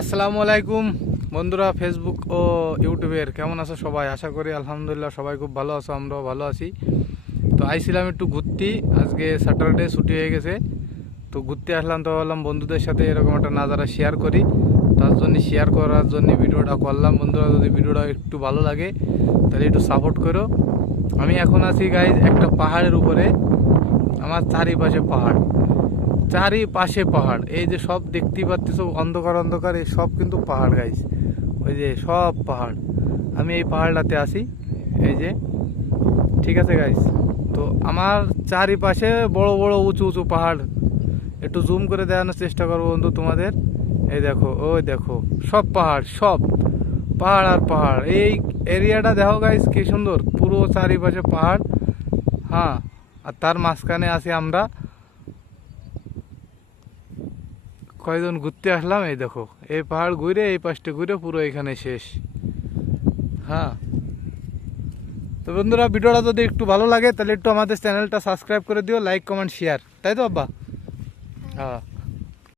আসসালামু আলাইকুম বন্ধুরা, ফেসবুক ও ইউটিউবের কেমন আছো সবাই? আশা করি আলহামদুলিল্লাহ সবাই খুব ভালো আছো, আমরাও ভালো আছি। তো আইছিলাম একটু ঘুরতে, আজকে স্যাটারডে ছুটি হয়ে গেছে, তো ঘুরতে আসলাম। তো ভাবলাম বন্ধুদের সাথে এরকম একটা নাজারা শেয়ার করি, তার জন্য শেয়ার করার জন্য ভিডিওটা করলাম। বন্ধুরা, যদি ভিডিওটা একটু ভালো লাগে তাহলে একটু সাপোর্ট করো। আমি এখন আছি গাইজ একটা পাহাড়ের উপরে, আমার চারিপাশে পাহাড়, চারিপাশে পাহাড়। এই যে সব দেখতেই পাচ্ছ অন্ধকার অন্ধকার, এই সব কিন্তু পাহাড় গাইস, ওই যে সব পাহাড়। আমি এই পাহাড়টাতে আছি, এই যে, ঠিক আছে গাইস। তো আমার চারিপাশে বড় বড় উঁচু উঁচু পাহাড়, একটু জুম করে দেখানোর চেষ্টা করবো বন্ধু তোমাদের। এই দেখো, ওই দেখো, সব পাহাড়, সব পাহাড় আর পাহাড়। এই এরিয়াটা দেখো গাইস কি সুন্দর, পুরো চারিপাশে পাহাড়। হ্যাঁ, আর তার মাঝখানে আছি আমরা কয়জন ঘুরতে আসলাম। এই দেখো, এই পাহাড় ঘুরে এই পাশটা ঘুরে পুরো এখানে শেষ। হ্যাঁ, তো বন্ধুরা, ভিডিওটা যদি একটু ভালো লাগে তাহলে একটু আমাদের চ্যানেলটা সাবস্ক্রাইব করে দিও, লাইক কমেন্ট শেয়ার, তাই তো আব্বা? হ্যাঁ।